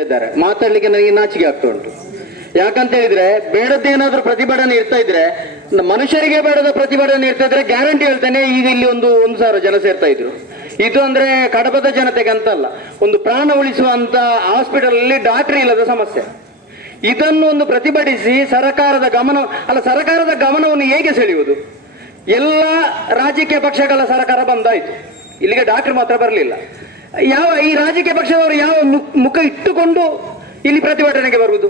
ಇದ್ದಾರೆ. ಮಾತಾಡ್ಲಿಕ್ಕೆ ನನಗೆ ನಾಚಿಕೆ ಆಗ್ತಾ ಉಂಟು. ಯಾಕಂತ ಹೇಳಿದ್ರೆ ಬೇಡದ್ದೇನಾದ್ರೂ ಪ್ರತಿಭಟನೆ ಇರ್ತಾ ಇದ್ರೆ, ಮನುಷ್ಯರಿಗೆ ಬೇಡದ ಪ್ರತಿಭಟನೆ ಇರ್ತಾ ಇದ್ರೆ ಗ್ಯಾರಂಟಿ ಹೇಳ್ತೇನೆ, ಈಗ ಇಲ್ಲಿ ಒಂದು ಒಂದು ಸಾವಿರ ಜನ ಸೇರ್ತಾ ಇದ್ರು. ಇದು ಅಂದ್ರೆ ಕಡಪದ ಜನತೆಗೆ ಅಂತಲ್ಲ, ಒಂದು ಪ್ರಾಣ ಉಳಿಸುವಂತ ಹಾಸ್ಪಿಟಲ್ ಅಲ್ಲಿ ಡಾಕ್ಟರ್ ಇಲ್ಲದ ಸಮಸ್ಯೆ. ಇದನ್ನು ಒಂದು ಪ್ರತಿಭಟಿಸಿ ಸರಕಾರದ ಗಮನ, ಅಲ್ಲ, ಸರಕಾರದ ಗಮನವನ್ನು ಹೇಗೆ ಸೆಳೆಯುವುದು? ಎಲ್ಲ ರಾಜಕೀಯ ಪಕ್ಷಗಳ ಸರಕಾರ ಬಂದಾಯ್ತು. ಇಲ್ಲಿಗೆ ಡಾಕ್ಟರ್ ಮಾತ್ರ ಬರಲಿಲ್ಲ. ಯಾವ ಈ ರಾಜಕೀಯ ಪಕ್ಷದವರು ಯಾವ ಮುಖ- ಇಟ್ಟುಕೊಂಡು ಇಲ್ಲಿ ಪ್ರತಿಭಟನೆಗೆ ಬರುವುದು?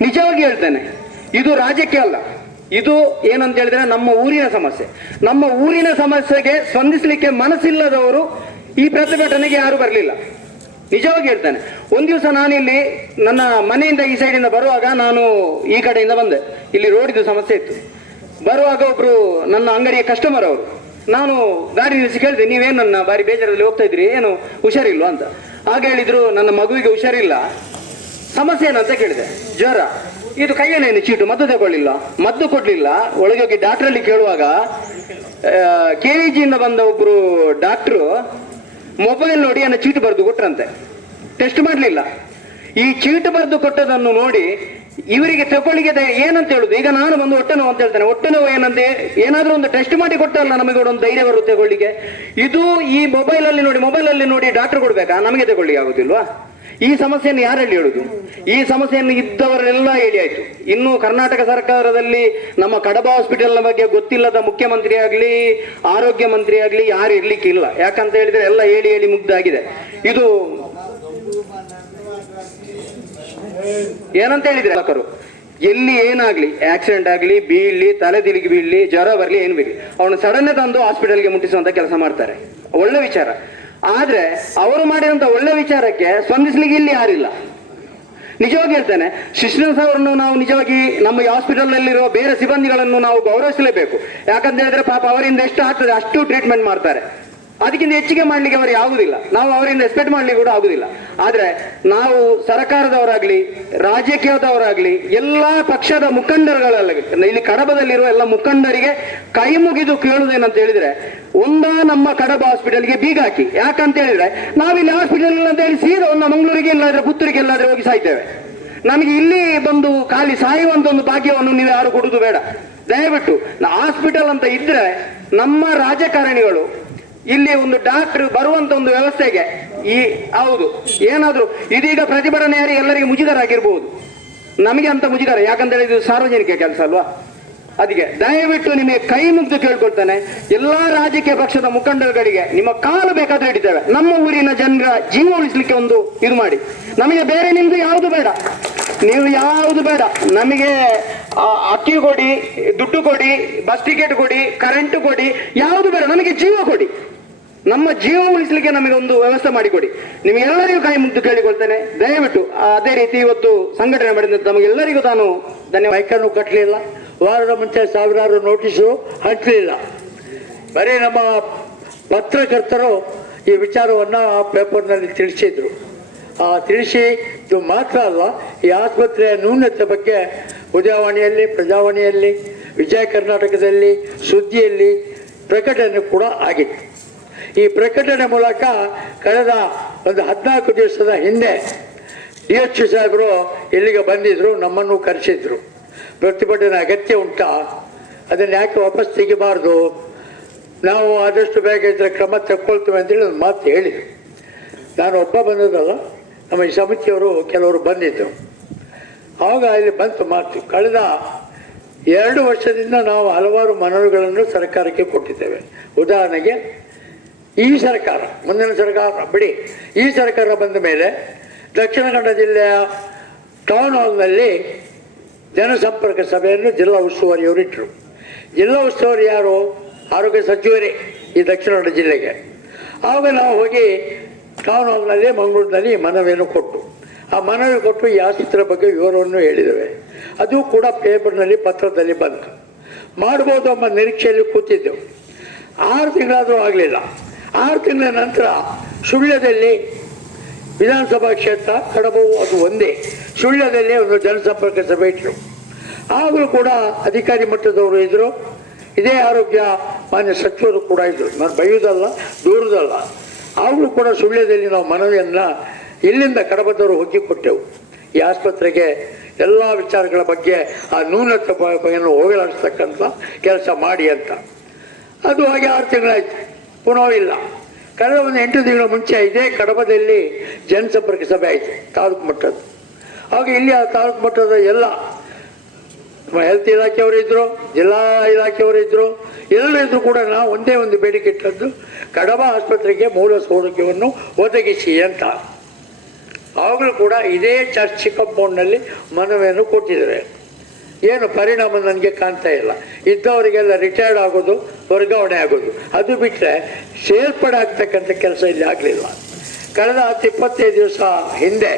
ನಿಜವಾಗಿ ಹೇಳ್ತೇನೆ, ಇದು ರಾಜಕೀಯ ಅಲ್ಲ. ಇದು ಏನಂತ ಹೇಳಿದ್ರೆ ನಮ್ಮ ಊರಿನ ಸಮಸ್ಯೆ. ನಮ್ಮ ಊರಿನ ಸಮಸ್ಯೆಗೆ ಸ್ಪಂದಿಸಲಿಕ್ಕೆ ಮನಸ್ಸಿಲ್ಲದವರು ಈ ಪ್ರತಿಭಟನೆಗೆ ಯಾರು ಬರಲಿಲ್ಲ. ನಿಜವಾಗಿ ಹೇಳ್ತೇನೆ. ಒಂದ್ ದಿವಸ ನಾನಿಲ್ಲಿ ನನ್ನ ಮನೆಯಿಂದ ಈ ಸೈಡಿಂದ ಬರುವಾಗ ನಾನು ಈ ಕಡೆಯಿಂದ ಬಂದೆ. ಇಲ್ಲಿ ರೋಡಿದು ಸಮಸ್ಯೆ ಇತ್ತು. ಬರುವಾಗ ಒಬ್ರು ನನ್ನ ಅಂಗಡಿಯ ಕಸ್ಟಮರ್ ಅವರು. ನಾನು ಗಾಡಿ ನಿಲ್ಲಿಸಿ ಕೇಳಿದೆ, ನೀವೇನು ನನ್ನ ಬಾರಿ ಬೇಜಾರಲ್ಲಿ ಹೋಗ್ತಾ ಇದ್ರಿ ಏನು ಹುಷಾರಿಲ್ವಾ ಅಂತ. ಆಗ ಹೇಳಿದ್ರು, ನನ್ನ ಮಗುವಿಗೆ ಹುಷಾರಿಲ್ಲ. ಸಮಸ್ಯೆ ಏನಂತ ಕೇಳಿದೆ. ಜ್ವರ. ಇದು ಕೈಯಲ್ಲೇನು ಚೀಟು? ಮದ್ದು ತಗೊಳ್ಳಿಲ್ಲ. ಮದ್ದು ಕೊಡಲಿಲ್ಲ. ಒಳಗೆ ಹೋಗಿ ಡಾಕ್ಟ್ರಲ್ಲಿ ಕೇಳುವಾಗ ಕೆ ವಿ ಜಿಯಿಂದ ಬಂದ ಒಬ್ಬರು ಡಾಕ್ಟ್ರು ಮೊಬೈಲ್ ನೋಡಿ ಅನ್ನ ಚೀಟು ಬರೆದು ಕೊಟ್ರಂತೆ. ಟೆಸ್ಟ್ ಮಾಡಲಿಲ್ಲ. ಈ ಚೀಟು ಬರೆದು ಕೊಟ್ಟದನ್ನು ನೋಡಿ ಇವರಿಗೆ ತಗೊಳ್ಳಿಗೆ ಏನಂತ ಹೇಳುದು? ಈಗ ನಾನು ಬಂದು ಹೊಟ್ಟೆ ನೋವು ಅಂತ ಹೇಳ್ತೇನೆ. ಹೊಟ್ಟೆ ನೋವು ಏನಂತೆ? ಏನಾದ್ರೂ ಒಂದು ಟೆಸ್ಟ್ ಮಾಡಿ ಕೊಟ್ಟಲ್ಲ ನಮಗೆ ಒಂದು ಧೈರ್ಯ ಬರುತ್ತೆ ತಗೊಳ್ಳಿಗೆ. ಇದು ಈ ಮೊಬೈಲ್ ಅಲ್ಲಿ ನೋಡಿ ಮೊಬೈಲ್ ಅಲ್ಲಿ ನೋಡಿ ಡಾಕ್ಟರ್ ಕೊಡ್ಬೇಕಾ? ನಮಗೆ ತಗೊಳ್ಳಿಕ್ಕೆ ಆಗುದಿಲ್ವಾ? ಈ ಸಮಸ್ಯೆಯನ್ನು ಯಾರಲ್ಲಿ ಹೇಳುದು? ಈ ಸಮಸ್ಯೆಯನ್ನು ಇದ್ದವರೆಲ್ಲ ಹೇಳಿ ಆಯ್ತು. ಇನ್ನು ಕರ್ನಾಟಕ ಸರ್ಕಾರದಲ್ಲಿ ನಮ್ಮ ಕಡಬ ಹಾಸ್ಪಿಟಲ್ನ ಬಗ್ಗೆ ಗೊತ್ತಿಲ್ಲದ ಮುಖ್ಯಮಂತ್ರಿ ಆಗ್ಲಿ, ಆರೋಗ್ಯ ಮಂತ್ರಿ ಆಗ್ಲಿ ಯಾರು ಇರ್ಲಿಕ್ಕೆ ಇಲ್ಲ ಯಾಕಂತ ಹೇಳಿದ್ರೆ ಎಲ್ಲ ಹೇಳಿ ಹೇಳಿ ಮುಗ್ದಾಗಿದೆ. ಇದು ಏನಂತ ಹೇಳಿದ್ರೆ ಚಾಲಕರು ಎಲ್ಲಿ ಏನಾಗ್ಲಿ ಆಕ್ಸಿಡೆಂಟ್ ಆಗ್ಲಿ, ಬೀಳ್ಲಿ, ತಲೆ ತಿರುಗಿ ಬೀಳ್ಲಿ, ಜ್ವರ ಬರ್ಲಿ, ಏನು ಬೀಳಿ ಅವನು ಸಡನ್ ತಂದು ಹಾಸ್ಪಿಟಲ್ಗೆ ಮುಟ್ಟಿಸುವಂತ ಕೆಲಸ ಮಾಡ್ತಾರೆ. ಒಳ್ಳೆ ವಿಚಾರ. ಆದ್ರೆ ಅವರು ಮಾಡಿದಂತ ಒಳ್ಳೆ ವಿಚಾರಕ್ಕೆ ಸ್ಪಂದಿಸ್ಲಿಕ್ಕೆ ಇಲ್ಲಿ ಯಾರಿಲ್ಲ. ನಿಜವಾಗಿ ಹೇಳ್ತೇನೆ ಶಿಶ್ನಸ್ ಅವರನ್ನು ನಾವು ನಿಜವಾಗಿ ನಮ್ಮ ಹಾಸ್ಪಿಟಲ್ ನಲ್ಲಿರುವ ಬೇರೆ ಸಿಬ್ಬಂದಿಗಳನ್ನು ನಾವು ಗೌರವಿಸಲೇಬೇಕು. ಯಾಕಂತ ಹೇಳಿದ್ರೆ ಪಾಪ ಅವರಿಂದ ಎಷ್ಟು ಆಗ್ತದೆ ಅಷ್ಟು ಟ್ರೀಟ್ಮೆಂಟ್ ಮಾಡ್ತಾರೆ. ಅದಕ್ಕಿಂತ ಹೆಚ್ಚಿಗೆ ಮಾಡ್ಲಿಕ್ಕೆ ಅವರು ಆಗುದಿಲ್ಲ. ನಾವು ಅವರಿಂದ ಎಕ್ಸ್ಪೆಕ್ಟ್ ಮಾಡ್ಲಿಕ್ಕೆ ಕೂಡ ಆಗುದಿಲ್ಲ. ಆದ್ರೆ ನಾವು ಸರ್ಕಾರದವರಾಗ್ಲಿ, ರಾಜಕೀಯದವರಾಗ್ಲಿ, ಎಲ್ಲಾ ಪಕ್ಷದ ಮುಖಂಡರುಗಳಲ್ಲಿ ಇಲ್ಲಿ ಕಡಬದಲ್ಲಿರುವ ಎಲ್ಲ ಮುಖಂಡರಿಗೆ ಕೈ ಮುಗಿದು ಕೇಳುವುದೇನಂತ ಹೇಳಿದ್ರೆ, ಒಂದ ನಮ್ಮ ಕಡಬ ಹಾಸ್ಪಿಟಲ್ಗೆ ಬೀಗ ಹಾಕಿ. ಯಾಕಂತ ಹೇಳಿದ್ರೆ, ನಾವಿಲ್ಲಿ ಹಾಸ್ಪಿಟಲ್ ಅಂತ ಹೇಳಿ ಸೀದಾ ಒಂದು ಮಂಗಳೂರಿಗೆ ಇಲ್ಲಾದ್ರೆ ಪುತ್ತೂರಿಗೆ ಎಲ್ಲಾದ್ರೆ ಹೋಗಿ ಸಾಯ್ತೇವೆ. ನಮಗೆ ಇಲ್ಲಿ ಬಂದು ಖಾಲಿ ಸಾಯುವಂತ ಒಂದು ಭಾಗ್ಯವನ್ನು ನೀವು ಯಾರು ಕೊಡುದು ಬೇಡ. ದಯವಿಟ್ಟು ಹಾಸ್ಪಿಟಲ್ ಅಂತ ಇದ್ರೆ ನಮ್ಮ ರಾಜಕಾರಣಿಗಳು ಇಲ್ಲಿ ಒಂದು ಡಾಕ್ಟರ್ ಬರುವಂತ ಒಂದು ವ್ಯವಸ್ಥೆಗೆ ಈ, ಹೌದು. ಏನಾದ್ರು ಇದೀಗ ಪ್ರತಿಭಟನೆ ಯಾರಿ ಎಲ್ಲರಿಗೆ ಮುಜುಗರ ಆಗಿರ್ಬೋದು ನಮಗೆ ಅಂತ ಮುಜುಗರ ಯಾಕಂತ ಇದು ಸಾರ್ವಜನಿಕ ಕೆಲಸ ಅಲ್ವಾ? ಅದಕ್ಕೆ ದಯವಿಟ್ಟು ನಿಮಗೆ ಕೈ ಮುಗ್ದು ಕೇಳ್ಕೊಳ್ತಾನೆ. ಎಲ್ಲಾ ರಾಜಕೀಯ ಪಕ್ಷದ ಮುಖಂಡರುಗಳಿಗೆ ನಿಮ್ಮ ಕಾಲು ಬೇಕಾದ್ರೆ ಹಿಡಿತೇವೆ. ನಮ್ಮ ಊರಿನ ಜನರ ಜೀವ ಉಳಿಸ್ಲಿಕ್ಕೆ ಒಂದು ಇದು ಮಾಡಿ. ನಮಗೆ ಬೇರೆ ನಿಮ್ದು ಯಾವುದು ಬೇಡ. ನೀವು ಯಾವುದು ಬೇಡ. ನಮಗೆ ಅಕ್ಕಿ ಕೊಡಿ, ದುಡ್ಡು ಕೊಡಿ ಬಸ್ ಟಿಕೆಟ್ ಕೊಡಿ ಕರೆಂಟ್ ಕೊಡಿ, ಯಾವುದು ಬೇಡ. ನಮಗೆ ಜೀವ ಕೊಡಿ. ನಮ್ಮ ಜೀವ ಉಳಿಸಲಿಕ್ಕೆ ನಮಗೆ ಒಂದು ವ್ಯವಸ್ಥೆ ಮಾಡಿಕೊಡಿ. ನಿಮಗೆಲ್ಲರಿಗೂ ಕೈ ಮುಗ್ದು ಕೇಳಿಕೊಳ್ತೇನೆ. ದಯವಿಟ್ಟು ಅದೇ ರೀತಿ ಇವತ್ತು ಸಂಘಟನೆ ಮಾಡಿದ ತಮಗೆಲ್ಲರಿಗೂ ತಾನು ಧನ್ಯವಾದ. ಬೈಕನ್ನು ಕಟ್ಟಲಿಲ್ಲ. ವಾರದ ಮುಂಚೆ ಸಾವಿರಾರು ನೋಟಿಸು ಹಂಚಲಿಲ್ಲ. ಬರೀ ನಮ್ಮ ಪತ್ರಕರ್ತರು ಈ ವಿಚಾರವನ್ನು ಆ ಪೇಪರ್ನಲ್ಲಿ ತಿಳಿಸಿದ್ರು. ಆ ತಿಳಿಸಿ ಇದು ಮಾತ್ರ ಅಲ್ಲ, ಈ ಆಸ್ಪತ್ರೆಯ ನ್ಯೂನತೆ ಬಗ್ಗೆ ಉದಯವಾಣಿಯಲ್ಲಿ, ಪ್ರಜಾವಾಣಿಯಲ್ಲಿ, ವಿಜಯ ಕರ್ನಾಟಕದಲ್ಲಿ, ಸುದ್ದಿಯಲ್ಲಿ ಪ್ರಕಟಣೆ ಕೂಡ ಆಗಿತ್ತು ಈ ಪ್ರಕಟಣೆ ಮೂಲಕ ಕಳೆದ ಒಂದು ಹದಿನಾಲ್ಕು ದಿವಸದ ಹಿಂದೆ ಡಿ ಎಚ್ ಸಾಹೇಬರು ಇಲ್ಲಿಗೆ ಬಂದಿದ್ರು, ನಮ್ಮನ್ನು ಕರೆಸಿದ್ರು. ಪ್ರತಿಭಟನೆ ಅಗತ್ಯ ಉಂಟಾ? ಅದನ್ನು ಯಾಕೆ ವಾಪಸ್ ತೆಗಿಬಾರ್ದು? ನಾವು ಆದಷ್ಟು ಬೇಗ ಇದ್ರೆ ಕ್ರಮ ತಗೊಳ್ತೀವಿ ಅಂತೇಳಿ ಒಂದು ಮಾತು ಹೇಳಿದರು. ನಾನು ಒಬ್ಬ ಬಂದದಲ್ಲ ನಮ್ಮ ಈ ಸಮಿತಿಯವರು ಕೆಲವರು ಬಂದಿದ್ದರು. ಆವಾಗ ಇಲ್ಲಿ ಬಂತು ಮಾತು. ಕಳೆದ ಎರಡು ವರ್ಷದಿಂದ ನಾವು ಹಲವಾರು ಮನವಿಗಳನ್ನು ಸರ್ಕಾರಕ್ಕೆ ಕೊಟ್ಟಿದ್ದೇವೆ. ಉದಾಹರಣೆಗೆ ಈ ಸರ್ಕಾರ, ಮುಂದಿನ ಸರ್ಕಾರ, ಬಿಡಿ. ಈ ಸರ್ಕಾರ ಬಂದ ಮೇಲೆ ದಕ್ಷಿಣ ಕನ್ನಡ ಜಿಲ್ಲೆಯ ಟೌನ್ ಹಾಲ್ನಲ್ಲಿ ಜನಸಂಪರ್ಕ ಸಭೆಯನ್ನು ಜಿಲ್ಲಾ ಉಸ್ತುವಾರಿಯವರು ಇಟ್ಟರು ಜಿಲ್ಲಾ ಉಸ್ತುವಾರಿ ಯಾರು? ಆರೋಗ್ಯ ಸಚಿವರೇ ಈ ದಕ್ಷಿಣ ಕನ್ನಡ ಜಿಲ್ಲೆಗೆ. ಆಗ ನಾವು ಹೋಗಿ ಟೌನ್ ಹಾಲ್ನಲ್ಲಿ ಮಂಗಳೂರಿನಲ್ಲಿ ಮನವಿಯನ್ನು ಕೊಟ್ಟು. ಆ ಮನವಿ ಕೊಟ್ಟು ಈ ಆಸ್ಪತ್ರೆ ಬಗ್ಗೆ ವಿವರವನ್ನು ಹೇಳಿದ್ದೇವೆ. ಅದು ಕೂಡ ಪೇಪರ್ನಲ್ಲಿ, ಪತ್ರದಲ್ಲಿ ಬಂತು. ಮಾಡ್ಬೋದು ಎಂಬ ನಿರೀಕ್ಷೆಯಲ್ಲಿ ಕೂತಿದ್ದೆವು. ಆರು ತಿಂಗಳಾದರೂ ಆಗಲಿಲ್ಲ. ಆರು ತಿಂಗಳ ನಂತರ ಸುಳ್ಯದಲ್ಲಿ ವಿಧಾನಸಭಾ ಕ್ಷೇತ್ರ ಕಡಬವು ಅದು ಒಂದೇ. ಸುಳ್ಯದಲ್ಲಿ ಒಂದು ಜನಸಂಪರ್ಕ ಸಭೆ ಇಟ್ಟರು ಆಗಲೂ ಕೂಡ ಅಧಿಕಾರಿ ಮಟ್ಟದವರು ಇದ್ದರು ಇದೇ ಆರೋಗ್ಯ ಮಾನ್ಯ ಸಚಿವರು ಕೂಡ ಇದ್ದರು ನಾನು ಬೈಯುವುದಲ್ಲ, ದೂರದಲ್ಲ. ಆಗಲೂ ಕೂಡ ಸುಳ್ಯದಲ್ಲಿ ನಾವು ಮನವಿಯನ್ನು ಇಲ್ಲಿಂದ ಕಡಬದವರು ಹೋಗಿ ಕೊಟ್ಟೆವು ಈ ಆಸ್ಪತ್ರೆಗೆ ಎಲ್ಲ ವಿಚಾರಗಳ ಬಗ್ಗೆ ಆ ನ್ಯೂನತೆ ಬಗ್ಗೆ ಬಗೆಯನ್ನು ಹೋಗಲಾಡಿಸ್ತಕ್ಕಂಥ ಕೆಲಸ ಮಾಡಿ ಅಂತ. ಅದು ಹಾಗೆ ಆರು ತಿಂಗಳಾಯ್ತು. ಪುನಃ ಇಲ್ಲ ಕಳೆದ ಒಂದು ಎಂಟು ತಿಂಗಳ ಮುಂಚೆ ಇದೇ ಕಡಬದಲ್ಲಿ ಜನಸಂಪರ್ಕ ಸಭೆ ಆಯಿತು, ತಾಲೂಕು ಮಟ್ಟದ್ದು. ಆಗ ಇಲ್ಲಿ ಆ ತಾಲೂಕು ಮಟ್ಟದ ಎಲ್ಲ ಹೆಲ್ತ್ ಇಲಾಖೆಯವರು ಇದ್ರು, ಜಿಲ್ಲಾ ಇಲಾಖೆಯವರು ಇದ್ರು, ಎಲ್ಲರೂ ಇದ್ರು ಕೂಡ ನಾವು ಒಂದೇ ಒಂದು ಬೇಡಿಕೆ ಇಟ್ಟದ್ದು, ಕಡಬ ಆಸ್ಪತ್ರೆಗೆ ಮೂಲ ಸೌಲಭ್ಯವನ್ನು ಒದಗಿಸಿ ಅಂತ. ಆವಾಗಲೂ ಕೂಡ ಇದೇ ಚರ್ಚ್ ಕಂಪೌಂಡ್ನಲ್ಲಿ ಮನವಿಯನ್ನು ಕೊಟ್ಟಿದ್ದಾರೆ. ಏನು ಪರಿಣಾಮ ನನಗೆ ಕಾಣ್ತಾ ಇಲ್ಲ. ಇದ್ದವರಿಗೆಲ್ಲ ರಿಟೈರ್ಡ್ ಆಗೋದು ವರ್ಗಾವಣೆ ಆಗೋದು. ಅದು ಬಿಟ್ಟರೆ ಸೇರ್ಪಡೆ ಆಗ್ತಕ್ಕಂಥ ಕೆಲಸ ಇಲ್ಲಿ ಆಗಲಿಲ್ಲ. ಕಳೆದ ಹತ್ತು ಇಪ್ಪತ್ತೈದು ದಿವಸ ಹಿಂದೆ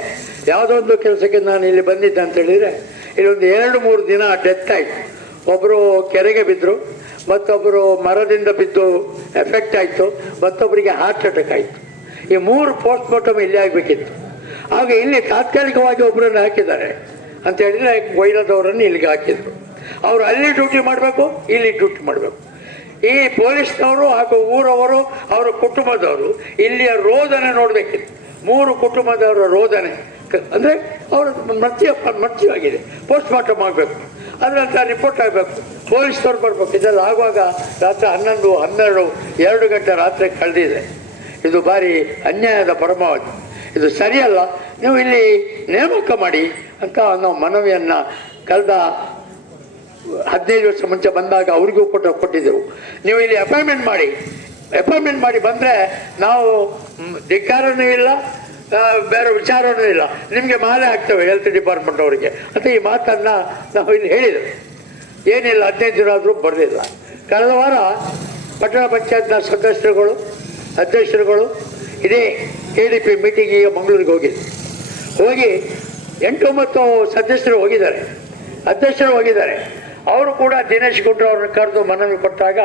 ಯಾವುದೋ ಒಂದು ಕೆಲಸಕ್ಕೆ ನಾನು ಇಲ್ಲಿ ಬಂದಿದ್ದೆ ಅಂತ ಹೇಳಿದರೆ, ಇಲ್ಲೊಂದು ಎರಡು ಮೂರು ದಿನ ಡೆತ್ ಆಯಿತು. ಒಬ್ಬರು ಕೆರೆಗೆ ಬಿದ್ದರು ಮತ್ತೊಬ್ಬರು ಮರದಿಂದ ಬಿದ್ದು ಎಫೆಕ್ಟ್ ಆಯಿತು ಮತ್ತೊಬ್ಬರಿಗೆ ಹಾರ್ಟ್ ಅಟ್ಯಾಕ್ ಆಯಿತು. ಈ ಮೂರು ಪೋಸ್ಟ್ ಮಾರ್ಟಮ್ ಇಲ್ಲಿ ಆಗಬೇಕಿತ್ತು. ಆಗ ಇಲ್ಲಿ ತಾತ್ಕಾಲಿಕವಾಗಿ ಒಬ್ಬರನ್ನು ಹಾಕಿದ್ದಾರೆ ಅಂತ ಹೇಳಿದರೆ ವೈರದವರನ್ನು ಇಲ್ಲಿಗೆ ಹಾಕಿದ್ರು. ಅವರು ಅಲ್ಲಿ ಡ್ಯೂಟಿ ಮಾಡಬೇಕು, ಇಲ್ಲಿ ಡ್ಯೂಟಿ ಮಾಡಬೇಕು. ಈ ಪೊಲೀಸ್ನವರು ಹಾಗೂ ಊರವರು ಅವರ ಕುಟುಂಬದವರು ಇಲ್ಲಿಯ ರೋದನೆ ನೋಡಬೇಕಿತ್ತು ಮೂರು ಕುಟುಂಬದವರ ರೋದನೆ. ಅಂದರೆ ಅವರ ಮರ್ತ್ಯ, ಮರ್ತ್ಯವಾಗಿದೆ. ಪೋಸ್ಟ್ ಮಾರ್ಟಮ್ ಆಗಬೇಕು. ಅದರಂಥ ರಿಪೋರ್ಟ್ ಆಗಬೇಕು. ಪೊಲೀಸ್ನವ್ರು ಬರಬೇಕು. ಇದೆಲ್ಲ ಆಗುವಾಗ ರಾತ್ರಿ ಹನ್ನೊಂದು, ಹನ್ನೆರಡು, ಎರಡು ಗಂಟೆ ರಾತ್ರಿ ಕಳೆದಿದೆ. ಇದು ಭಾರಿ ಅನ್ಯಾಯದ ಪರಮಾವಧಿ. ಇದು ಸರಿಯಲ್ಲ. ನೀವು ಇಲ್ಲಿ ನೇಮಕ ಮಾಡಿ ಅಂತ ನಾವು ಮನವಿಯನ್ನು ಕಳೆದ ಹದಿನೈದು ವರ್ಷ ಮುಂಚೆ ಬಂದಾಗ ಅವ್ರಿಗೂ ಕೊಟ್ಟು ಕೊಟ್ಟಿದ್ದೆವು ನೀವು ಇಲ್ಲಿ ಅಪಾಯಿಂಟ್ಮೆಂಟ್ ಮಾಡಿ. ಅಪಾಯಿಂಟ್ಮೆಂಟ್ ಮಾಡಿ ಬಂದರೆ ನಾವು ಧಿಕ್ಕಾರನೂ ಇಲ್ಲ ಬೇರೆ ವಿಚಾರವೂ ಇಲ್ಲ. ನಿಮಗೆ ಮಾಲೆ ಹಾಕ್ತೇವೆ ಹೆಲ್ತ್ ಡಿಪಾರ್ಟ್ಮೆಂಟ್ ಅವರಿಗೆ. ಅಂತ ಈ ಮಾತನ್ನು ನಾವು ಇಲ್ಲಿ ಹೇಳಿದ್ರು. ಏನಿಲ್ಲ, ಹದಿನೈದು ದಿನ ಆದರೂ ಬರಲಿಲ್ಲ. ಕಳೆದ ವಾರ ಪಟ್ಟಣ ಪಂಚಾಯತ್ನ ಸದಸ್ಯರುಗಳು, ಅಧ್ಯಕ್ಷರುಗಳು, ಇದೇ ಕೆ ಡಿ ಪಿ ಮೀಟಿಂಗಿಗೆ ಮಂಗಳೂರಿಗೆ ಹೋಗಿದ್ದು ಹೋಗಿ ಎಂಟೊಂಬತ್ತು ಸದಸ್ಯರು ಹೋಗಿದ್ದಾರೆ. ಅಧ್ಯಕ್ಷರು ಹೋಗಿದ್ದಾರೆ. ಅವರು ಕೂಡ ದಿನೇಶ್ ಗುಂಡ್ರು ಅವ್ರನ್ನ ಕರೆದು ಮನವಿ ಕೊಟ್ಟಾಗ,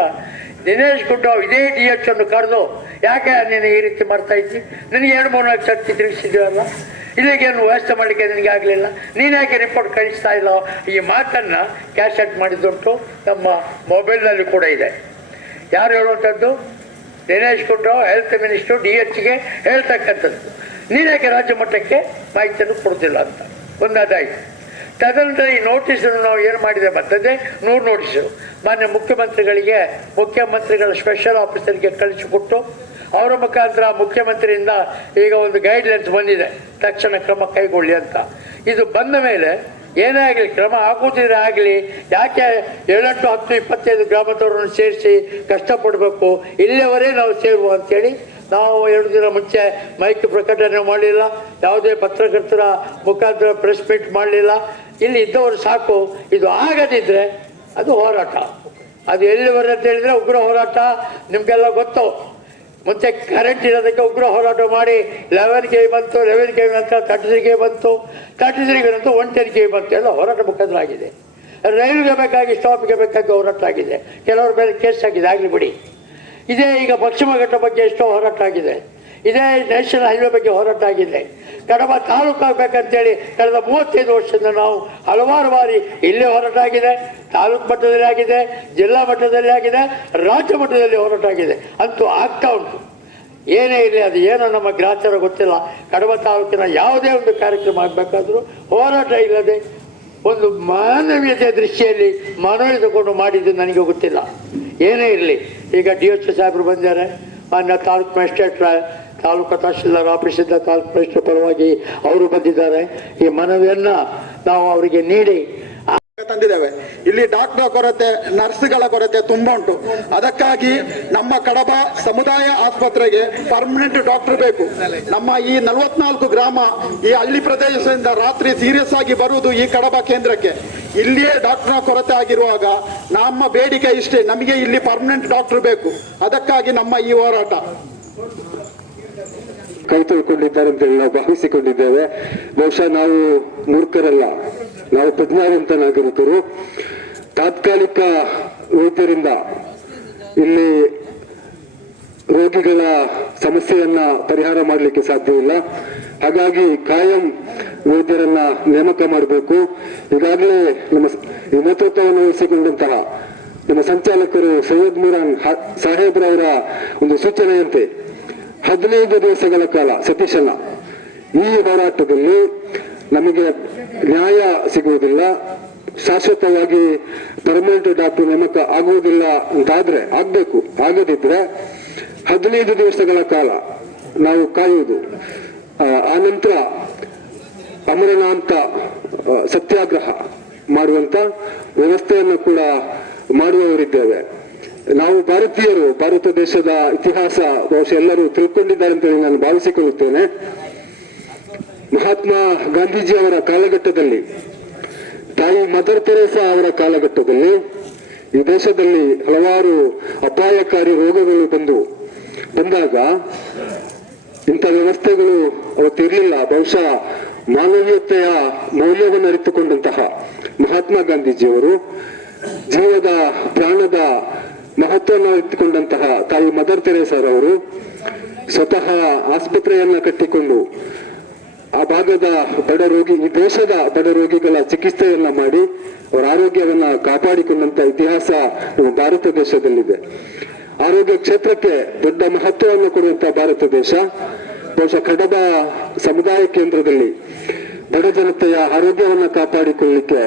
ದಿನೇಶ್ ಗುಂಡ್ರಾವ್ ಇದೇ ಡಿ ಎಚ್ ಅನ್ನು ಕರೆದು, ಯಾಕೆ ನೀನು ಈ ರೀತಿ ಮಾಡ್ತಾ ಇದ್ದಿ? ನಿನಗೆ ಎರಡು ಮೂರು ನಾಲ್ಕು ಸರ್ತಿ ತಿಳಿಸಿದ್ದೀವಲ್ಲ? ಇಲ್ಲಿಗೇನು ವ್ಯವಸ್ಥೆ ಮಾಡಲಿಕ್ಕೆ ನಿನಗೆ ಆಗಲಿಲ್ಲ? ನೀನು ಯಾಕೆ ರಿಪೋರ್ಟ್ ಕಳಿಸ್ತಾ ಇಲ್ಲ? ಈ ಮಾತನ್ನು ಕ್ಯಾಶೆಟ್ ಮಾಡಿದ್ದುಂಟು ನಮ್ಮ ಮೊಬೈಲ್ನಲ್ಲಿ ಕೂಡ ಇದೆ. ಯಾರು ಹೇಳುವಂಥದ್ದು Dinesh Gundu Rao health minister D ಎಚ್ಗೆ ಹೇಳ್ತಕ್ಕಂಥದ್ದು. ನೀನ್ಯಾಕೆ ರಾಜ್ಯ ಮಟ್ಟಕ್ಕೆ ಮಾಹಿತಿಯನ್ನು ಕೊಡ್ತಿಲ್ಲ ಅಂತ? ಒಂದಾದಾಯ್ತು. ತದನಂತರ ಈ ನೋಟಿಸನ್ನು ನಾವು ಏನು ಮಾಡಿದೆ ಬಂದದ್ದೇ ನೂರು ನೋಟಿಸು. ಮಾನ್ಯ ಮುಖ್ಯಮಂತ್ರಿಗಳಿಗೆ, ಮುಖ್ಯಮಂತ್ರಿಗಳ ಸ್ಪೆಷಲ್ ಆಫೀಸರ್ಗೆ ಕಳಿಸಿಕೊಟ್ಟು, ಅವರ ಮುಖಾಂತರ ಮುಖ್ಯಮಂತ್ರಿಯಿಂದ ಈಗ ಒಂದು ಗೈಡ್ಲೈನ್ಸ್ ಬಂದಿದೆ. ತಕ್ಷಣ ಕ್ರಮ ಕೈಗೊಳ್ಳಿ ಅಂತ. ಇದು ಬಂದ ಮೇಲೆ ಏನೇ ಆಗಲಿ, ಕ್ರಮ ಆಗುವುದಿದ್ರೆ ಆಗಲಿ, ಯಾಕೆ ಏಳೆಂಟು, ಹತ್ತು, ಇಪ್ಪತ್ತೈದು ಗ್ರಾಮದವರನ್ನು ಸೇರಿಸಿ ಕಷ್ಟಪಡಬೇಕು, ಇಲ್ಲಿಯವರೇ ನಾವು ಸೇರುವ ಅಂತೇಳಿ ನಾವು ಎರಡು ದಿನ ಮುಂಚೆ ಮೈಕ್ ಪ್ರಕಟಣೆ ಮಾಡಲಿಲ್ಲ ಯಾವುದೇ ಪತ್ರಕರ್ತರ ಮುಖಾಂತರ ಪ್ರೆಸ್ ಮೀಟ್ ಮಾಡಲಿಲ್ಲ. ಇಲ್ಲಿ ಇದ್ದವರು ಸಾಕು. ಇದು ಆಗದಿದ್ದರೆ ಅದು ಹೋರಾಟ. ಅದು ಎಲ್ಲಿವರೆ ಅಂತ ಹೇಳಿದರೆ ಉಗ್ರ ಹೋರಾಟ. ನಿಮಗೆಲ್ಲ ಗೊತ್ತು. ಮುಂಚೆ ಕರೆಂಟ್ ಇರೋದಕ್ಕೆ ಉಗ್ರ ಹೋರಾಟ ಮಾಡಿ ಲೆವೆನ್ ಕೆ ಬಂತು ಲೆವೆನ್ ಕೆ ನಂತರ ತರ್ಟಿ ತ್ರೀ ಕೆ ಬಂತು. ತರ್ಟಿ ತ್ರೀ ನಂತರ ಒನ್ ಟೆನ್ ಕೆ ಬಂತು. ಎಲ್ಲ ಹೋರಾಟ ಮುಖಾಂತರ ಆಗಿದೆ ರೈಲ್ಗೆ ಬೇಕಾಗಿ ಸ್ಟಾಪ್ಗೆ ಬೇಕಾಗಿ ಹೋರಾಟ ಆಗಿದೆ. ಕೆಲವ್ರ ಮೇಲೆ ಕೇಸ್ ಆಗಿದೆ. ಆಗಲಿ ಬಿಡಿ. ಇದೇ ಈಗ ಪಶ್ಚಿಮ ಘಟ್ಟ ಬಗ್ಗೆ ಎಷ್ಟೋ ಹೋರಾಟ ಆಗಿದೆ. ಇದೇ ನ್ಯಾಷನಲ್ ಹೈವೇ ಬಗ್ಗೆ ಹೋರಾಟ ಆಗಿದೆ ಕಡಬ ತಾಲೂಕು ಆಗಬೇಕಂತೇಳಿ ಕಳೆದ ಮೂವತ್ತೈದು ವರ್ಷದಿಂದ ನಾವು ಹಲವಾರು ಬಾರಿ ಇಲ್ಲೇ ಹೋರಾಟ ಆಗಿದೆ ತಾಲೂಕು ಮಟ್ಟದಲ್ಲಿ ಆಗಿದೆ, ಜಿಲ್ಲಾ ಮಟ್ಟದಲ್ಲಿ ಆಗಿದೆ, ರಾಜ್ಯ ಮಟ್ಟದಲ್ಲಿ ಹೋರಾಟ ಅಂತೂ ಆಗ್ತಾ ಉಂಟು. ಏನೇ ಇರಲಿ ಅದು ಏನೋ ನಮ್ಮ ಗ್ರಾಚಾರ ಗೊತ್ತಿಲ್ಲ. ಕಡಬ ತಾಲೂಕಿನ ಯಾವುದೇ ಒಂದು ಕಾರ್ಯಕ್ರಮ ಆಗಬೇಕಾದ್ರೂ ಹೋರಾಟ ಇಲ್ಲದೆ ಒಂದು ಮಾನವೀಯತೆಯ ದೃಷ್ಟಿಯಲ್ಲಿ ಮನವಿ ತಗೊಂಡು ಮಾಡಿದ್ದು ನನಗೆ ಗೊತ್ತಿಲ್ಲ. ಏನೇ ಇರಲಿ, ಈಗ ಡಿ ಎಚ್ ಸಾಹೇಬರು ಬಂದಿದ್ದಾರೆ, ಮಾನ್ಯ ತಾಲೂಕು ಮ್ಯಾಜಿಸ್ಟ್ರೇಟ್ ತಾಲೂಕು ತಹಶೀಲ್ದಾರ್ ಆಫೀಸಿಂದ ತಾಲೂಕು ಮಿನಿಸ್ಟರ್ ಪರವಾಗಿ ಅವರು ಬಂದಿದ್ದಾರೆ. ಈ ಮನವಿಯನ್ನು ನಾವು ಅವರಿಗೆ ನೀಡಿ. ತಂದಿದ್ದೇವೆ. ಇಲ್ಲಿ ಡಾಕ್ಟರ್ ಕೊರತೆ, ನರ್ಸ್ಗಳ ಕೊರತೆ ತುಂಬಾ ಉಂಟು. ಅದಕ್ಕಾಗಿ ನಮ್ಮ ಕಡಬ ಸಮುದಾಯ ಆಸ್ಪತ್ರೆಗೆ ಪರ್ಮನೆಂಟ್ ಡಾಕ್ಟರ್ ಬೇಕು. ನಮ್ಮ ಈ ನಲವತ್ನಾಲ್ಕು ಗ್ರಾಮ ಈ ಹಳ್ಳಿ ಪ್ರದೇಶದಿಂದ ರಾತ್ರಿ ಸೀರಿಯಸ್ ಆಗಿ ಬರುವುದು ಈ ಕಡಬ ಕೇಂದ್ರಕ್ಕೆ. ಇಲ್ಲಿಯೇ ಡಾಕ್ಟರ್ನ ಕೊರತೆ ಆಗಿರುವಾಗ ನಮ್ಮ ಬೇಡಿಕೆ ಇಷ್ಟೇ. ನಮಗೆ ಇಲ್ಲಿ ಪರ್ಮನೆಂಟ್ ಡಾಕ್ಟರ್ ಬೇಕು. ಅದಕ್ಕಾಗಿ ನಮ್ಮ ಈ ಹೋರಾಟ. ಕೈ ತೊಳ್ಕೊಂಡಿದ್ದಾರೆ ಅಂತ ಹೇಳಿ ನಾವು ಭಾವಿಸಿಕೊಂಡಿದ್ದೇವೆ. ಬಹುಶಃ ನಾವು ಮೂರ್ಖರಲ್ಲ. ನಾವು ಪ್ರಜ್ಞಾವಂತ ನಾಗರಿಕರು ತಾತ್ಕಾಲಿಕ ವೈದ್ಯರಿಂದ ಇಲ್ಲಿ ರೋಗಿಗಳ ಸಮಸ್ಯೆಯನ್ನ ಪರಿಹಾರ ಮಾಡಲಿಕ್ಕೆ ಇಲ್ಲ. ಹಾಗಾಗಿ ಕಾಯಂ ವೈದ್ಯರನ್ನ ನೇಮಕ ಮಾಡಬೇಕು. ಈಗಾಗಲೇ ನಮ್ಮ ನೇತೃತ್ವವನ್ನು ವಹಿಸಿಕೊಂಡಂತಹ ನಮ್ಮ ಸಂಚಾಲಕರು ಸೈಯದ್ ಮುರಾನ್ ಸಾಹೇಬ್ರವರ ಒಂದು ಸೂಚನೆಯಂತೆ ಹದಿನೈದು ದಿವಸಗಳ ಕಾಲ ಸತೀಶಣ್ಣ ಈ ಹೋರಾಟದಲ್ಲಿ ನಮಗೆ ನ್ಯಾಯ ಸಿಗುವುದಿಲ್ಲ ಶಾಶ್ವತವಾಗಿ ಪರ್ಮನೆಂಟ್ ಡಾಕ್ಟರ್ ನೇಮಕ ಆಗುವುದಿಲ್ಲ ಅಂತಾದ್ರೆ ಆಗ್ಬೇಕು. ಆಗದಿದ್ರೆ ಹದಿನೈದು ದಿವಸಗಳ ಕಾಲ ನಾವು ಕಾಯುವುದು. ಆ, ಆನಂತರ ಅಮರನಾಂತ ಸತ್ಯಾಗ್ರಹ ಮಾಡುವಂತ ವ್ಯವಸ್ಥೆಯನ್ನು ಕೂಡ ಮಾಡುವವರಿದ್ದೇವೆ. ನಾವು ಭಾರತೀಯರು, ಭಾರತ ದೇಶದ ಇತಿಹಾಸ ಬಹುಶಃ ಎಲ್ಲರೂ ತಿಳ್ಕೊಂಡಿದ್ದಾರೆ ಅಂತ ನಾನು ಭಾವಿಸಿಕೊಳ್ಳುತ್ತೇನೆ. ಮಹಾತ್ಮ ಗಾಂಧೀಜಿ ಅವರ ಕಾಲಘಟ್ಟದಲ್ಲಿ, ತಾಯಿ ಮದರ್ ತೆರೇಸಾ ಅವರ ಕಾಲಘಟ್ಟದಲ್ಲಿ, ಈ ದೇಶದಲ್ಲಿ ಹಲವಾರು ಅಪಾಯಕಾರಿ ರೋಗಗಳು ಬಂದು, ಬಂದಾಗ ಇಂಥ ವ್ಯವಸ್ಥೆಗಳು ಅವತ್ತಿರಲಿಲ್ಲ ಬಹುಶಃ ಮಾನವೀಯತೆಯ ಮೌಲ್ಯವನ್ನು ಅರಿತುಕೊಂಡಂತಹ ಮಹಾತ್ಮ ಗಾಂಧೀಜಿಯವರು, ಜೀವದ ಪ್ರಾಣದ ಮಹತ್ವವನ್ನು ಇಟ್ಟುಕೊಂಡಂತಹ ತಾಯಿ ಮದರ್ ತೆರೇಸರವರು ಸ್ವತಃ ಆಸ್ಪತ್ರೆಯನ್ನ ಕಟ್ಟಿಕೊಂಡು ಆ ಭಾಗದ ಬಡ ರೋಗಿ, ಈ ದೇಶದ ಬಡ ರೋಗಿಗಳ ಚಿಕಿತ್ಸೆಯನ್ನ ಮಾಡಿ ಅವರ ಆರೋಗ್ಯವನ್ನ ಕಾಪಾಡಿಕೊಂಡಂತ ಇತಿಹಾಸ ಭಾರತ ದೇಶದಲ್ಲಿದೆ. ಆರೋಗ್ಯ ಕ್ಷೇತ್ರಕ್ಕೆ ದೊಡ್ಡ ಮಹತ್ವವನ್ನು ಕೊಡುವಂತ ಭಾರತ ದೇಶ. ಬಹುಶಃ ಕಡಬ ಸಮುದಾಯ ಕೇಂದ್ರದಲ್ಲಿ ಬಡ ಜನತೆಯ ಆರೋಗ್ಯವನ್ನ ಕಾಪಾಡಿಕೊಳ್ಳಿಕ್ಕೆ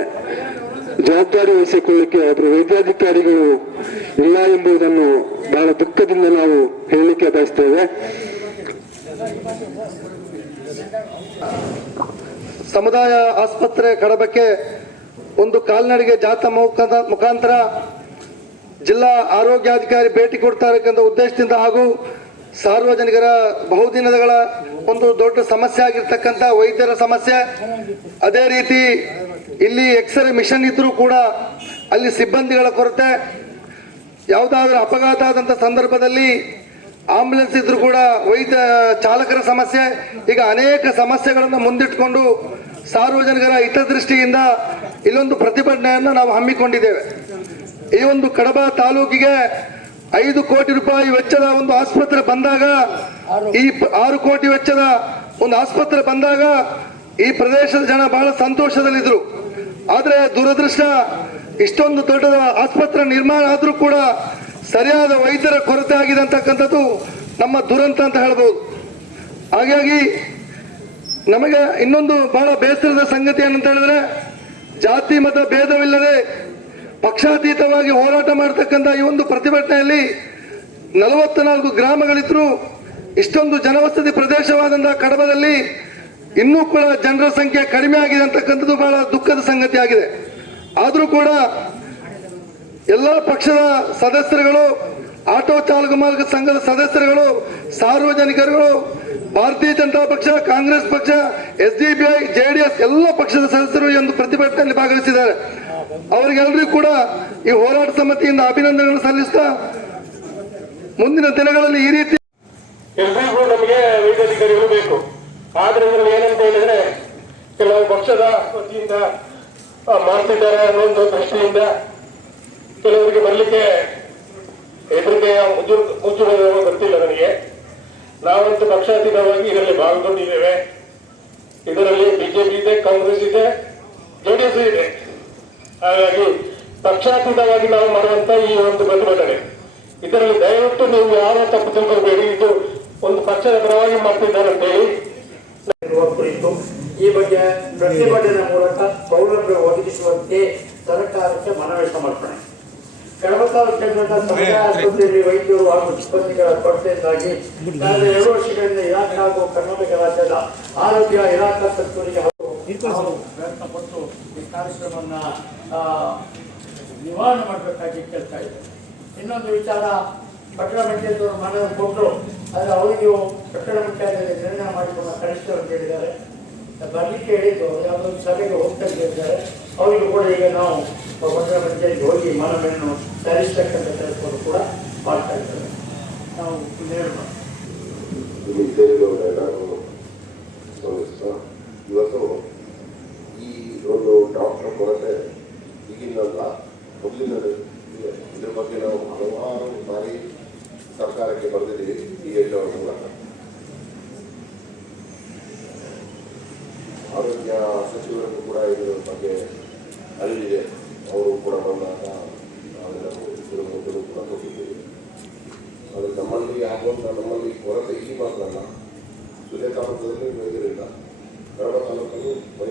ಜವಾಬ್ದಾರಿ ವಹಿಸಿಕೊಳ್ಳಿಕ್ಕೆ ಒಬ್ಬರು ವೈದ್ಯಾಧಿಕಾರಿಗಳು ಇಲ್ಲ ಎಂಬುದನ್ನು ಬಹಳ ದುಃಖದಿಂದ ನಾವು ಹೇಳಲಿಕ್ಕೆ ಬಯಸ್ತೇವೆ. ಸಮುದಾಯ ಆಸ್ಪತ್ರೆ ಕಡಬಕ್ಕೆ ಒಂದು ಕಾಲ್ನಡಿಗೆ ಜಾಥಾ ಮುಖಾಂತ- ಮುಖಾಂತರ ಜಿಲ್ಲಾ ಆರೋಗ್ಯಾಧಿಕಾರಿ ಭೇಟಿ ಕೊಡ್ತಾ ಉದ್ದೇಶದಿಂದ ಹಾಗೂ ಸಾರ್ವಜನಿಕರ ಬಹುದಿನಗಳ ಒಂದು ದೊಡ್ಡ ಸಮಸ್ಯೆ ಆಗಿರ್ತಕ್ಕಂಥ ವೈದ್ಯರ ಸಮಸ್ಯೆ. ಅದೇ ರೀತಿ ಇಲ್ಲಿ ಎಕ್ಸ್ರೇ ಮಿಷನ್ ಇದ್ರೂ ಕೂಡ ಅಲ್ಲಿ ಸಿಬ್ಬಂದಿಗಳ ಕೊರತೆ. ಯಾವುದಾದ್ರೂ ಅಪಘಾತ ಆದಂಥ ಸಂದರ್ಭದಲ್ಲಿ ಆಂಬುಲೆನ್ಸ್ ಇದ್ರೂ ಕೂಡ ವೈದ್ಯ, ಚಾಲಕರ ಸಮಸ್ಯೆ. ಈಗ ಅನೇಕ ಸಮಸ್ಯೆಗಳನ್ನು ಮುಂದಿಟ್ಕೊಂಡು ಸಾರ್ವಜನಿಕರ ಹಿತದೃಷ್ಟಿಯಿಂದ ಇಲ್ಲೊಂದು ಪ್ರತಿಭಟನೆಯನ್ನು ನಾವು ಹಮ್ಮಿಕೊಂಡಿದ್ದೇವೆ. ಈ ಒಂದು ಕಡಬ ತಾಲೂಕಿಗೆ ಐದು ಕೋಟಿ ರೂಪಾಯಿ ವೆಚ್ಚದ ಒಂದು ಆಸ್ಪತ್ರೆ ಬಂದಾಗ, ಈ ಆರು ಕೋಟಿ ವೆಚ್ಚದ ಒಂದು ಆಸ್ಪತ್ರೆ ಬಂದಾಗ ಈ ಪ್ರದೇಶದ ಜನ ಬಹಳ ಸಂತೋಷದಲ್ಲಿದ್ದರು ಆದರೆ ದುರದೃಷ್ಟ, ಇಷ್ಟೊಂದು ದೊಡ್ಡದ ಆಸ್ಪತ್ರೆ ನಿರ್ಮಾಣ ಆದರೂ ಕೂಡ ಸರಿಯಾದ ವೈದ್ಯರ ಕೊರತೆ ಆಗಿದೆ ಅಂತಕ್ಕಂಥದ್ದು ನಮ್ಮ ದುರಂತ ಅಂತ ಹೇಳ್ಬೋದು. ಹಾಗಾಗಿ ನಮಗೆ ಇನ್ನೊಂದು ಬಹಳ ಬೇಸರದ ಸಂಗತಿ ಏನಂತ ಹೇಳಿದ್ರೆ, ಜಾತಿ, ಮತ ಭೇದವಿಲ್ಲದೆ ಪಕ್ಷಾತೀತವಾಗಿ ಹೋರಾಟ ಮಾಡತಕ್ಕಂಥ ಈ ಒಂದು ಪ್ರತಿಭಟನೆಯಲ್ಲಿ ನಲವತ್ನಾಲ್ಕು ಗ್ರಾಮಗಳಿದ್ರು. ಇಷ್ಟೊಂದು ಜನವಸತಿ ಪ್ರದೇಶವಾದಂತಹ ಕಡಬದಲ್ಲಿ ಇನ್ನೂ ಕೂಡ ಜನರ ಸಂಖ್ಯೆ ಕಡಿಮೆ ಆಗಿದೆ ಅಂತಕ್ಕಂಥದ್ದು ಬಹಳ ದುಃಖದ ಸಂಗತಿ ಆಗಿದೆ. ಆದರೂ ಕೂಡ ಎಲ್ಲ ಪಕ್ಷದ ಸದಸ್ಯರುಗಳು, ಆಟೋ ಚಾಲಕ ಮಾಲಕ ಸಂಘದ ಸದಸ್ಯರುಗಳು, ಸಾರ್ವಜನಿಕರುಗಳು, ಭಾರತೀಯ ಜನತಾ ಪಕ್ಷ, ಕಾಂಗ್ರೆಸ್ ಪಕ್ಷ, S D B I, J D S ಎಲ್ಲ ಪಕ್ಷದ ಸದಸ್ಯರು ಈ ಒಂದು ಪ್ರತಿಭಟನೆಯಲ್ಲಿ ಭಾಗವಹಿಸಿದ್ದಾರೆ. ಅವರಿಗೆಲ್ಲರಿಗೂ ಕೂಡ ಈ ಹೋರಾಟ ಸಮಿತಿಯಿಂದ ಅಭಿನಂದನೆಗಳನ್ನು ಸಲ್ಲಿಸ್ತಾ ಮುಂದಿನ ದಿನಗಳಲ್ಲಿ ಈ ರೀತಿ ಎಲ್ರಿಗೂ ನಮಗೆ ವೈದ್ಯಾಧಿಕಾರಿಗಳು ಬೇಕು. ಆದ್ರೆ ಇದ್ರಲ್ಲಿ ಏನಂತ ಹೇಳಿದ್ರೆ ಕೆಲವು ಪಕ್ಷದ ವತಿಯಿಂದ ಮಾಡ್ತಿದ್ದಾರೆ ಅನ್ನೋ ಒಂದು ದೃಷ್ಟಿಯಿಂದ ಕೆಲವರಿಗೆ ಬರ್ಲಿಕ್ಕೆ ಹೆದರಿಕೆಯ ಮುಜು ಮುಚ್ಚುವುದು ಗೊತ್ತಿಲ್ಲ ನನಗೆ. ನಾವಂತೂ ಪಕ್ಷಾತೀತವಾಗಿ ಇದರಲ್ಲಿ ಭಾಗಗೊಂಡಿದ್ದೇವೆ ಇದರಲ್ಲಿ ಬಿಜೆಪಿ ಇದೆ, ಕಾಂಗ್ರೆಸ್ ಇದೆ ಜೆಡಿಎಸ್ ಇದೆ. ಹಾಗಾಗಿ ಪಕ್ಷಾತೀತವಾಗಿ ನಾವು ಮಾಡುವಂತ ಈ ಒಂದು ಪ್ರತಿಭಟನೆ. ಇದರಲ್ಲಿ ದಯವಿಟ್ಟು ನೀವು ಯಾರ ತಪ್ಪು ತಿಳ್ಕೊಳ್ಬೇಡಿ. ಇದು ಒಂದು ಪಕ್ಷದ ಪರವಾಗಿ ಮಾಡ್ತಿದ್ದಾರೆ ಅಂತ ಹೇಳಿ ಇರುವ ಕುರಿತು ಈ ಬಗ್ಗೆ ಪ್ರತಿಭಟನೆ ಮೂಲಕ ಸೌಲಭ್ಯ ಒದಗಿಸುವಂತೆ ಸರ್ಕಾರಕ್ಕೆ ಮನವಿ ಸಮರ್ಪಣೆ ಕಡಬ ತಾಲೂಕಿನ ಸಮುದಾಯ ಆಸ್ಪತ್ರೆಯಲ್ಲಿ ವೈದ್ಯರು ಹಾಗೂ ಸಿಬ್ಬಂದಿಗಳ ಕೊರತೆಯಿಂದಾಗಿ ಕಳೆದ ಎರಡು ವರ್ಷಗಳಿಂದ ಇಲಾಖೆ ಹಾಗೂ ಕರ್ನಾಟಕ ರಾಜ್ಯದ ಆರೋಗ್ಯ ಇಲಾಖಾ ಸಚಿವರಿಗೆ ಪ್ರಯತ್ನ ಪಟ್ಟು ಈ ಕಾರ್ಯಕ್ರಮವನ್ನ ಆ, ನಿವಾರಣೆ ಮಾಡಬೇಕಾಗಿ ಕೇಳ್ತಾ ಇದ್ದಾರೆ ಇನ್ನೊಂದು ವಿಚಾರ ಪಟ್ಟಣ ಪಂಚಾಯತ್ ಮನವಿ ಕೊಟ್ಟರು ಆದರೆ ಅವರಿಗೆ ಪಟ್ಟಣ ಪಂಚಾಯತ್ ನಿರ್ಣಯ ಮಾಡಿಕೊಂಡು ಕಳಿಸ್ತು ಅಂತ ಹೇಳಿದ್ದಾರೆ. ಬರ್ಲಿಕ್ಕೆ ಹೇಳಿದ್ದು ಯಾವುದೋ ಒಂದು ಸಭೆಗೆ ಹೋಗ್ತಾ ಇದ್ದಾರೆ ಅವರಿಗೂ ಕೂಡ ಈಗ ನಾವು ಭಗವಂತನ ಪಂಚಾಯತ್ ಹೋಗಿ ಮನವಿಯನ್ನು ತರಿಸ್ತಕ್ಕಂಥ ಕೆಲಸವನ್ನು ಕೂಡ ಮಾಡ್ತಾ ಇದ್ದಾರೆ ನಾವು ಹೇಳೋಣ? ಇವತ್ತು ಈ ಒಂದು ಡಾಕ್ಟರ್ ಇದ್ರ ಬಗ್ಗೆ ನಾವು ಹಲವಾರು ಬಾರಿ ಸರ್ಕಾರಕ್ಕೆ ಬರೆದಿದ್ದೀವಿ ಈ ಎಲ್ಲ ಮೂಲಕ. ಇದೆ. ಅವರು ಕೂಡ ಬಂದಾಗ ನಾವೆಲ್ಲರೂ ತಿರುಮಲಗಳು ಕೂಡ ಕೊಟ್ಟಿದ್ದೇವೆ. ಅದು ನಮ್ಮಲ್ಲಿ ಆಗುವಂಥ ನಮ್ಮಲ್ಲಿ ಕೊರತೆ ಇಲ್ಲಿ ಮಾತ್ರ ಅಲ್ಲ. ಸುಳ್ಯ ತಾಲೂಕಲ್ಲಿ ಮೈದೂರಿಲ್ಲ ಕಡಬ ತಾಲೂಕಲ್ಲಿ ಮೈ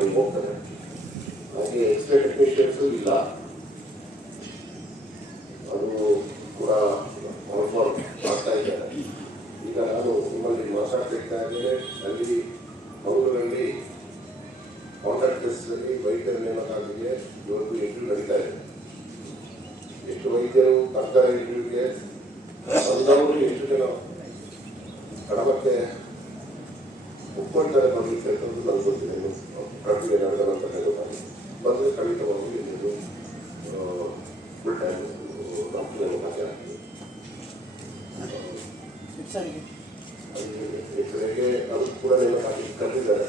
ಮಾಡಿ ಹೋಗ್ತಾರೆ. ಹಾಗೆ ಎಕ್ಸ್ಪರ್ಟ್ ಇಲ್ಲ. ಅದು ಕೂಡ ಕಂಪ್ನಿಯಲ್ಲಿ ಮಾತಾಡ್ತೀವಿ ಹೆಸರಿಗೆ ಅವರು ಕೂಡ ನೇಮಕಾತಿ ಕರೆದಿದ್ದಾರೆ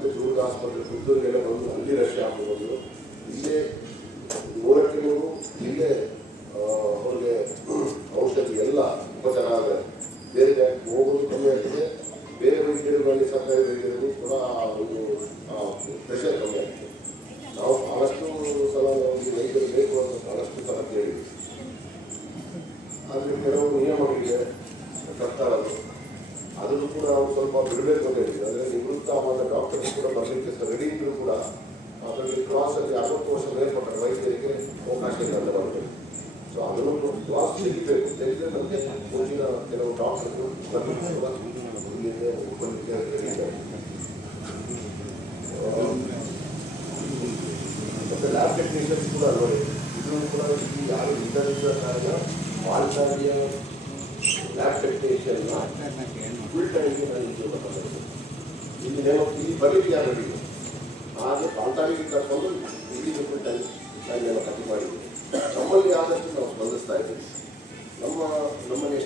ಮತ್ತು ಜೂರ್ ಆಸ್ಪತ್ರೆ ಪುತ್ತೂರಿಗೆಲ್ಲ ಬಂದು ಅಲ್ಲಿ ರಶ್ ಆಗ್ಬೋದು ಇಲ್ಲೇ ಅದೊಂದು ವಾಸ್ತವಿಕ ನಮಗೆ ಮುಂದಿನ ಕೆಲವು ಡಾಕ್ಟರ್ಗಳು ಕನ್ನಡಿಸುವ ಇಲ್ಲಿಗೆ ಒಪ್ಪಲಿಕ್ಕೆ ಹೇಳಿದ್ದಾರೆ ಮತ್ತು ಲ್ಯಾಬ್ ಟೆಕ್ನಿಷಿಯನ್ಸ್ ಕೂಡ ನೋಡಿ ಇದು ಕೂಡ ಇಲ್ಲಿ ಯಾರು ಇಲ್ಲದಿದ್ದ ಕಾರಣ ಮಾಲ್ಕಾರಿಯ ಲ್ಯಾಬ್ ಟೆಕ್ನಿಷಿಯನ್ ಫುಲ್ ಟೈಮ್ಗೆ ನಾನು ಉದ್ಯೋಗ ಇಲ್ಲಿ ನೇಮ ಇಲ್ಲಿ ಬರೀ ಯಾರು ಹಾಗೆ ಪಾಲ್ತಾರಿಗೆ ಕರ್ಕೊಂಡು ಇಲ್ಲಿ ಫುಲ್ ಟೈಮ್ ನಾನು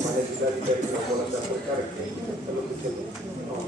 ಮನೆ ಜಿಲ್ಲಾಧಿಕಾರಿಗಳ ಮೂಲಕ ಸರ್ಕಾರಕ್ಕೆ ಸಲ್ಲಿಸಲು ನಾವು